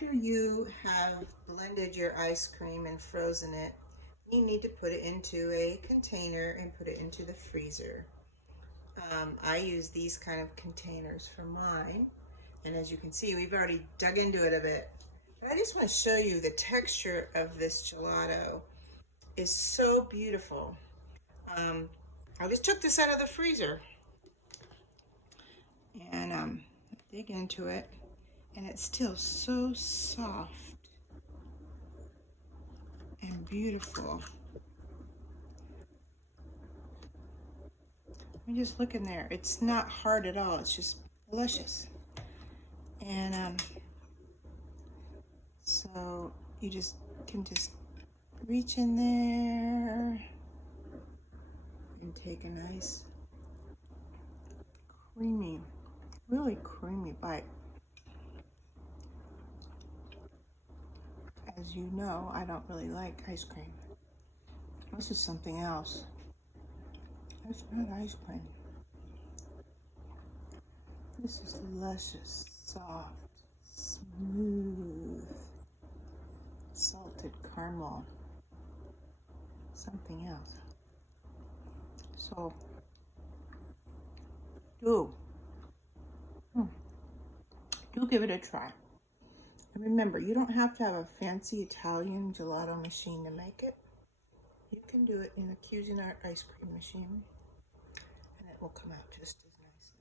After you have blended your ice cream and frozen it, you need to put it into a container and put it into the freezer. I use these kind of containers for mine, and as you can see, we've already dug into it a bit. But I just want to show you the texture of this gelato is so beautiful. I just took this out of the freezer and dig into it, and it's still so soft and beautiful. I mean, just look in there. It's not hard at all. It's just delicious. And so you just can just reach in there and take a nice creamy, really creamy bite. As you know, I don't really like ice cream. This is something else. It's not ice cream. This is luscious, soft, smooth, salted caramel. Something else. So, do give it a try. And remember, you don't have to have a fancy Italian gelato machine to make it. You can do it in a Cuisinart ice cream machine, and it will come out just as nicely.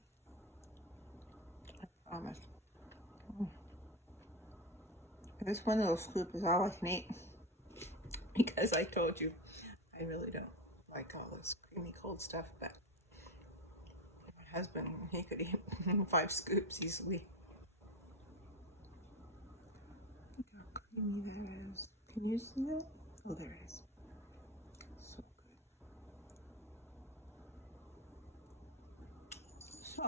I promise. This one little scoop is all I can eat, because I told you I really don't like all this creamy cold stuff, but my husband, he could eat 5 scoops easily. Look how creamy that is. Can you see that? Oh, there it is. So good. So,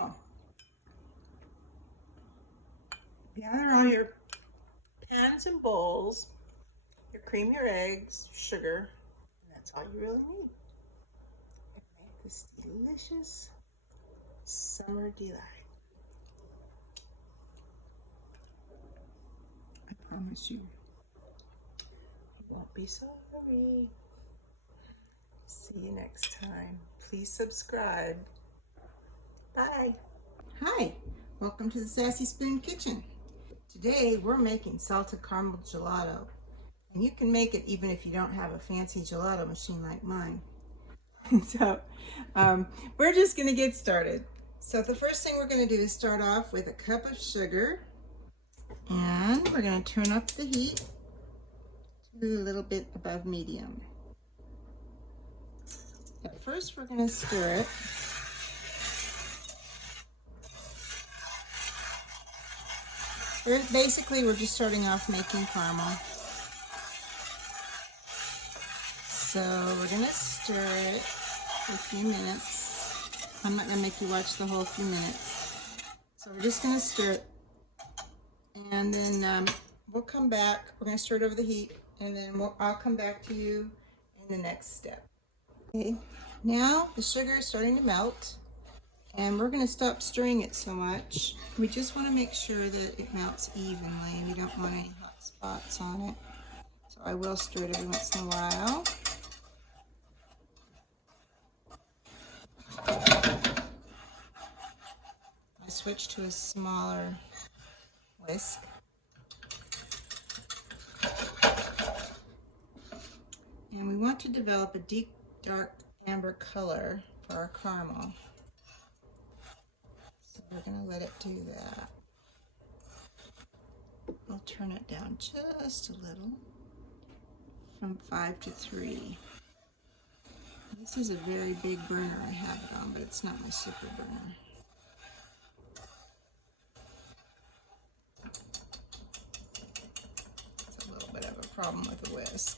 gather all your pans and bowls, your cream, your eggs, sugar, and that's all you really need. And make this delicious summer delight. I promise you won't be sorry. See you next time. Please subscribe. Bye. Hi, welcome to the Sassy Spoon Kitchen. Today we're making salted caramel gelato, and you can make it even if you don't have a fancy gelato machine like mine. So we're just going to get started. So the first thing we're going to do is start off with a cup of sugar, and we're going to turn up the heat to a little bit above medium. At first we're going to stir it. Basically, we're just starting off making caramel. So we're going to stir it for a few minutes. I'm not going to make you watch the whole few minutes. So we're just going to stir it. And then we'll come back. We're going to stir it over the heat. And then I'll come back to you in the next step. Okay. Now the sugar is starting to melt. And we're going to stop stirring it so much. We just want to make sure that it melts evenly. We don't want any hot spots on it. So I will stir it every once in a while. I switched to a smaller whisk. And we want to develop a deep, dark amber color for our caramel. So we're going to let it do that. I'll turn it down just a little, from 5 to 3. This is a very big burner I have it on, but it's not my super burner. It's a little bit of a problem with the whisk.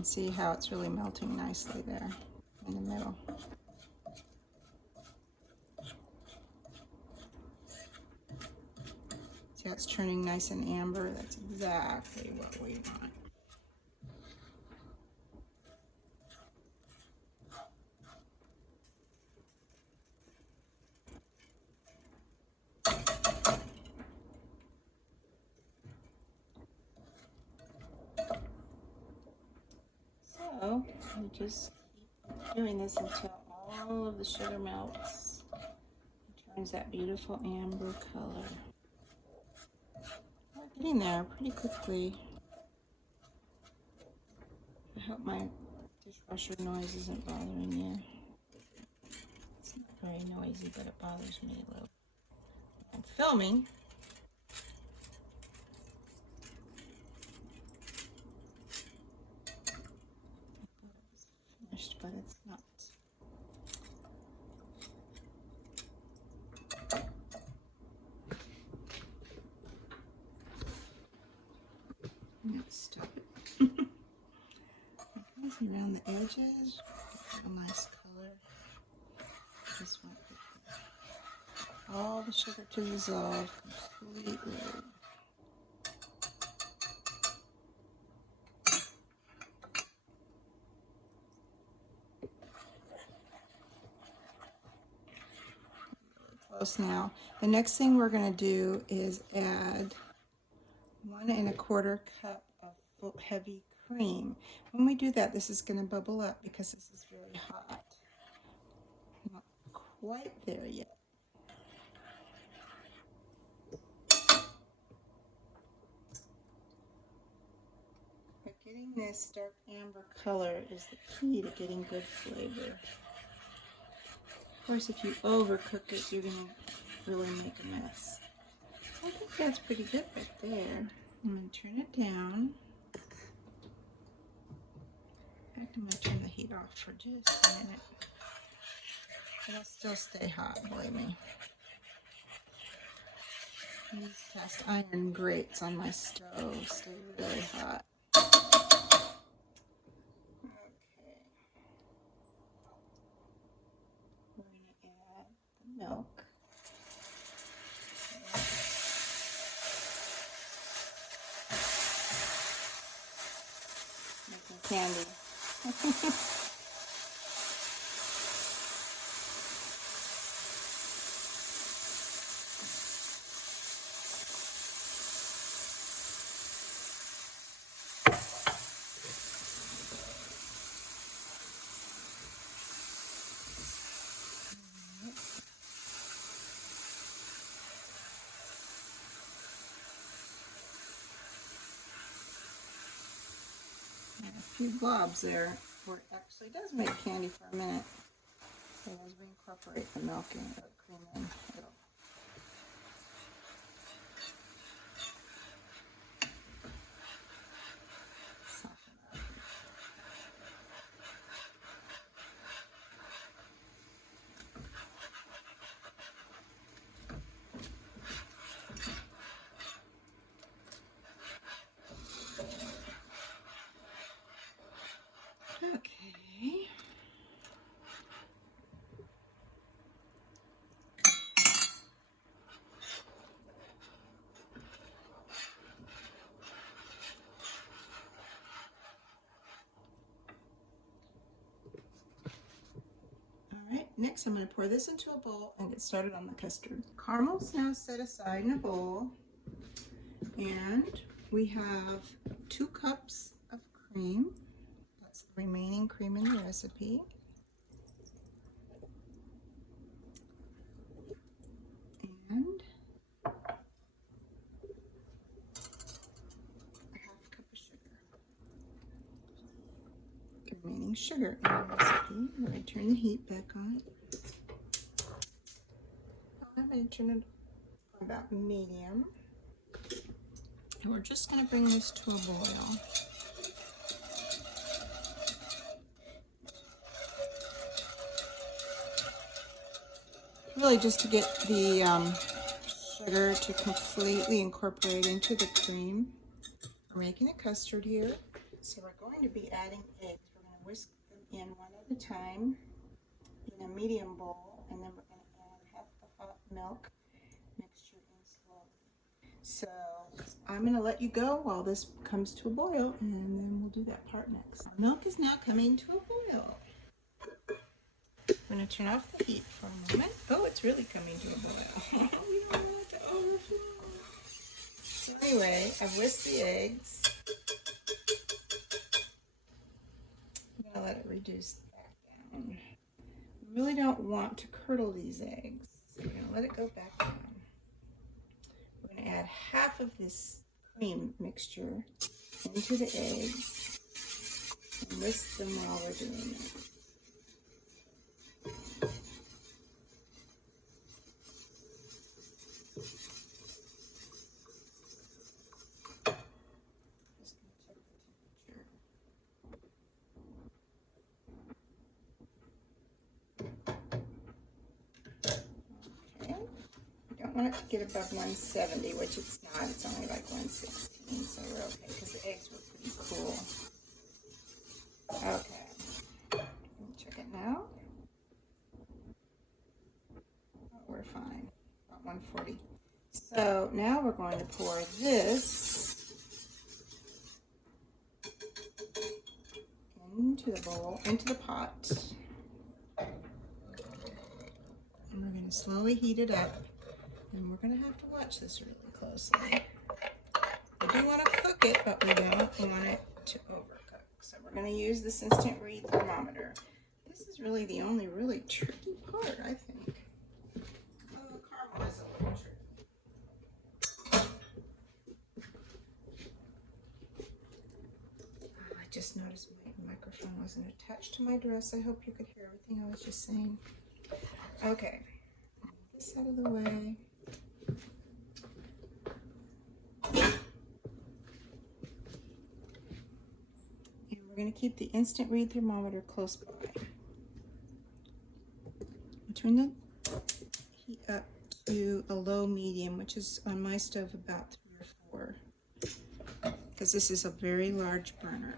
And see how it's really melting nicely there in the middle. See how it's turning nice and amber? That's exactly what we want. So we just keep doing this until all of the sugar melts and turns that beautiful amber color. We're getting there pretty quickly. I hope my dishwasher noise isn't bothering you. It's not very noisy, but it bothers me a little. I'm filming. But it's not. Let's stop it. Around the edges, a nice color. Just want all the sugar to dissolve completely. Now, the next thing we're going to do is add 1 1/4 cup of heavy cream. When we do that, this is going to bubble up because this is very hot. Not quite there yet. But getting this dark amber color is the key to getting good flavor. Of course, if you overcook it, you're going to really make a mess. I think that's pretty good right there. I'm going to turn it down. In fact, I'm going to turn the heat off for just a minute. It'll still stay hot, believe me. These cast iron grates on my stove stay really hot. Milk. Making candy. A few globs there, or it actually does make candy for a minute. So as we incorporate the milk and the cream in, it'll soften up. Okay. All right, next I'm going to pour this into a bowl and get started on the custard. Caramel's now set aside in a bowl, and we have 2 cups of cream. That's the remaining cream in the recipe. And a 1/2 cup of sugar. The remaining sugar in the recipe. Let me turn the heat back on. I'm going to turn it about medium. And we're just going to bring this to a boil. Really just to get the sugar to completely incorporate into the cream. We're making a custard here. So we're going to be adding eggs. We're going to whisk them in one at a time in a medium bowl, and then we're going to add half the hot milk mixture in slowly. So I'm going to let you go while this comes to a boil, and then we'll do that part next. Our milk is now coming to a boil. I'm going to turn off the heat for a moment. Oh, it's really coming to a boil. We don't want it to overflow. So anyway, I've whisked the eggs. I'm going to let it reduce back down. We really don't want to curdle these eggs. So we're going to let it go back down. We're going to add half of this cream mixture into the eggs and whisk them while we're doing it. Want it to get above 170, which it's not. It's only like 116, so we're okay because the eggs were pretty cool. Okay, check it now. Oh, we're fine. About 140. So now we're going to pour this into the bowl, into the pot, and we're going to slowly heat it up. And we're going to have to watch this really closely. We do want to cook it, but we don't want it to overcook. So we're going to use this instant read thermometer. This is really the only really tricky part, I think. Oh, caramel is a little tricky. Oh, I just noticed my microphone wasn't attached to my dress. I hope you could hear everything I was just saying. Okay, this out of the way. We're going to keep the instant read thermometer close by. Turn the heat up to a low medium, which is on my stove about 3 or 4, because this is a very large burner.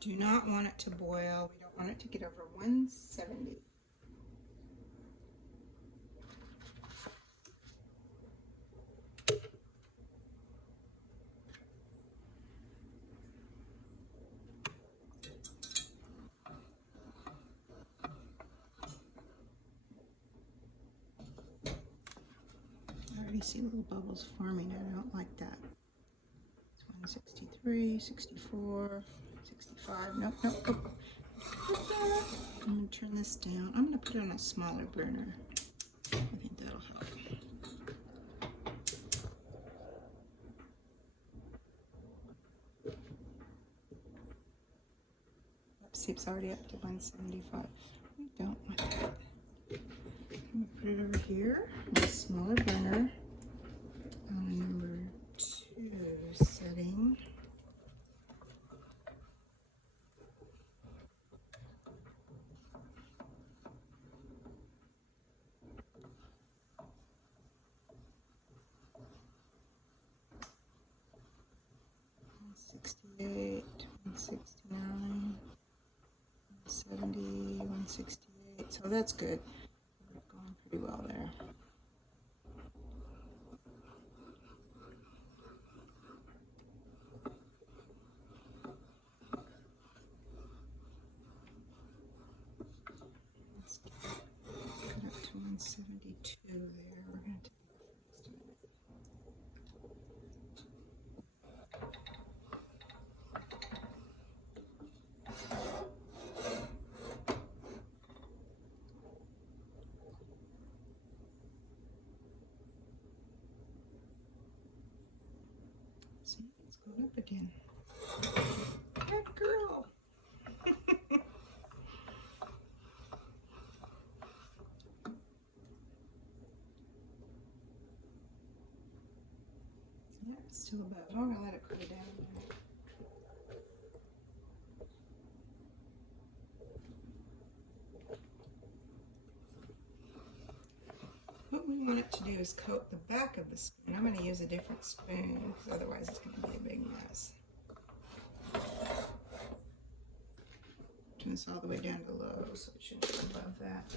Do not want it to boil. We don't want it to get over 170. See little bubbles forming. I don't like that. It's 163, 64, 65. Nope, nope, nope. I'm going to turn this down. I'm going to put it on a smaller burner. I think that'll help. Oops, see, it's already up to 175. We don't want that. I'm going to put it over here on a smaller burner. Number 2 setting. $168, $169, $170, $168. So that's good. We're going pretty well there. Let's get up to 172 there. We're going to take just a minute. See, it's going up again. Good girl. Yeah, it's still about. I'm gonna let it cool down. Oh, we you want it to do is coat the back of the spoon. I'm going to use a different spoon because otherwise it's going to be a big mess. Turn this all the way down to low so it shouldn't be above that.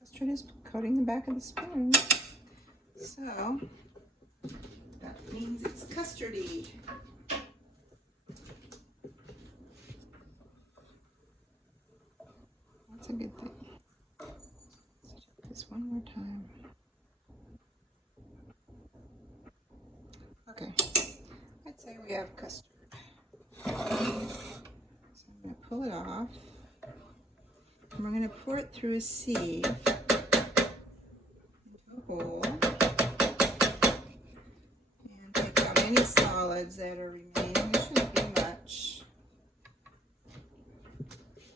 Custard is coating the back of the spoon. So that means it's custardy. That's a good thing. Let's check this one more time. Okay, let's say we have custard. So I'm going to pull it off. And we're going to pour it through a sieve into a bowl. And take out any solids that are remaining. There shouldn't be much.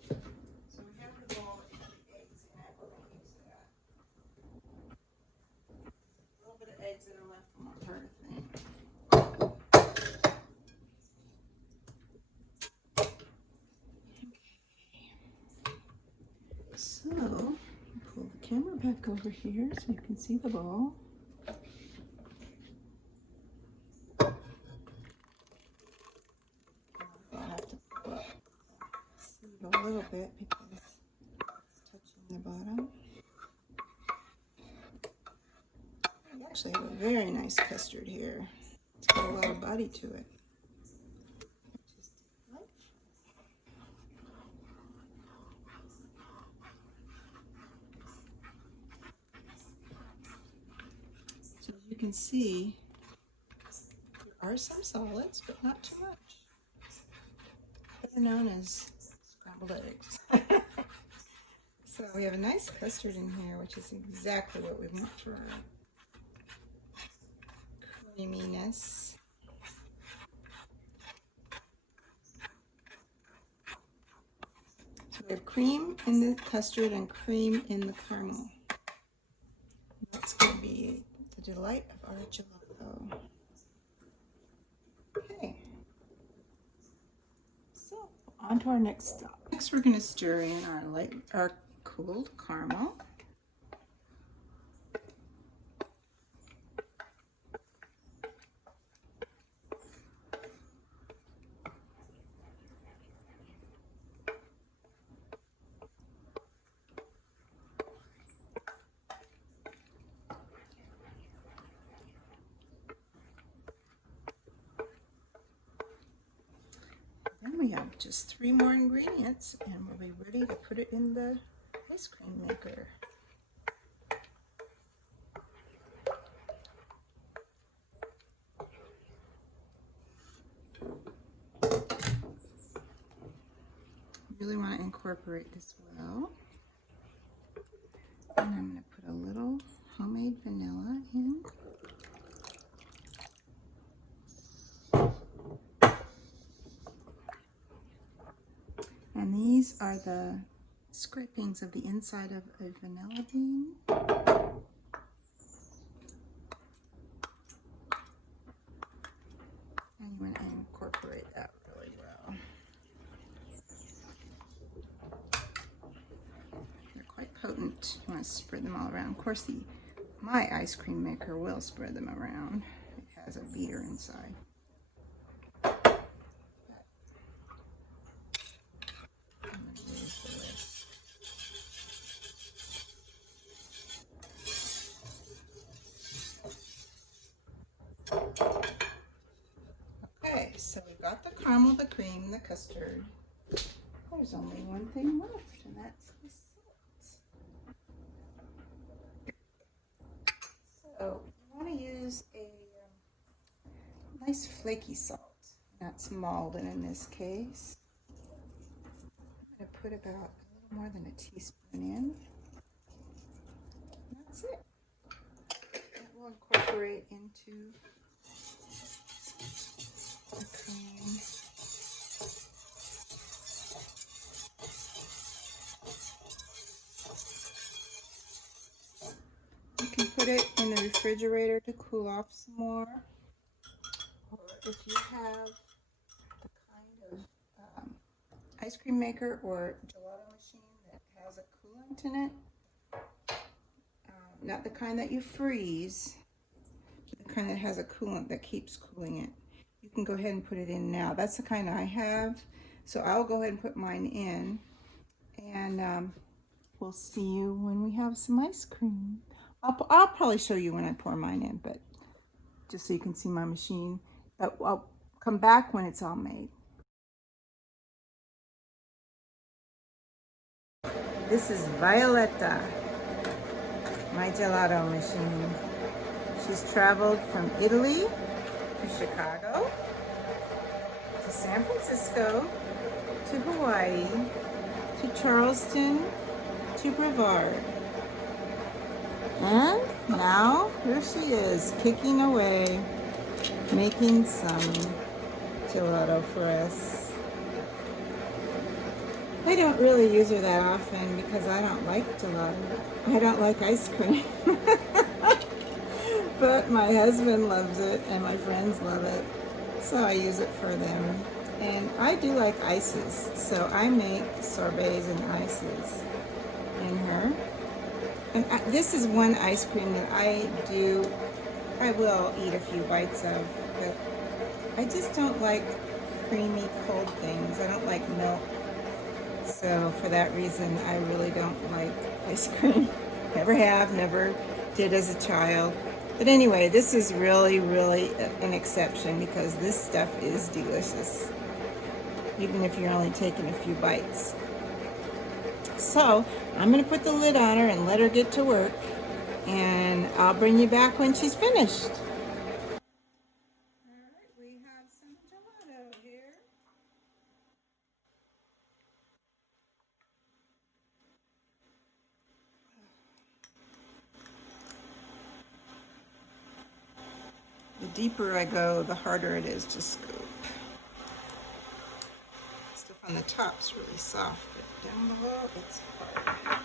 So we have the bowl with the eggs in it. We're going to use that. A little bit of eggs that are left from our part of thing. So, pull the camera back over here so you can see the bowl. I'll have to pull up the sieve a little bit because it's touching the bottom. We actually have a very nice custard here. It's got a lot of body to it. So as you can see, there are some solids, but not too much. They're known as scrambled eggs. So we have a nice custard in here, which is exactly what we want for our creaminess. So we have cream in the custard and cream in the caramel. That's going to be the delight of our gelato. Okay. So on to our next step. Next, we're going to stir in our cooled caramel. Then we have just 3 more ingredients and we'll be ready to put it in the ice cream maker. Really want to incorporate this well. And I'm going to put a little homemade vanilla in. And these are the scrapings of the inside of a vanilla bean. And you want to incorporate that really well. They're quite potent. You want to spread them all around. Of course, my ice cream maker will spread them around. It has a beater inside. Okay, so we've got the caramel, the cream, the custard. There's only one thing left, and that's the salt. So you want to use a nice flaky salt. That's Maldon in this case. I'm going to put about a little more than a teaspoon in. And that's it. That will incorporate into the cream. You can put it in the refrigerator to cool off some more. Or if you have the kind of ice cream maker or gelato machine that has a coolant in it, not the kind that you freeze, but the kind that has a coolant that keeps cooling it, you can go ahead and put it in now. That's the kind I have, so I'll go ahead and put mine in, and we'll see you when we have some ice cream. I'll probably show you when I pour mine in, but just so you can see my machine. But I'll come back when it's all made. This is Violetta, my gelato machine. She's traveled from Italy to Chicago, to San Francisco, to Hawaii, to Charleston, to Brevard. And now here she is, kicking away, making some gelato for us. I don't really use her that often because I don't like gelato. I don't like ice cream. But my husband loves it and my friends love it, so I use it for them. And I do like ices, so I make sorbets and ices in her. And this is one ice cream that I will eat a few bites of, but I just don't like creamy cold things. I don't like milk. So for that reason, I really don't like ice cream. Never have, never did as a child. But anyway, this is really, really an exception because this stuff is delicious, even if you're only taking a few bites. So I'm going to put the lid on her and let her get to work, and I'll bring you back when she's finished. All right, we have some gelato here. The deeper I go, the harder it is to scoop. Stuff on the top's really soft, but down below it's hard.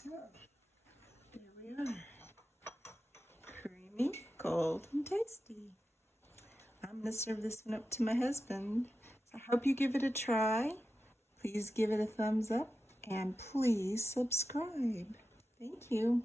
So, there we are. Creamy, cold, and tasty. I'm going to serve this one up to my husband. So I hope you give it a try. Please give it a thumbs up and please subscribe. Thank you.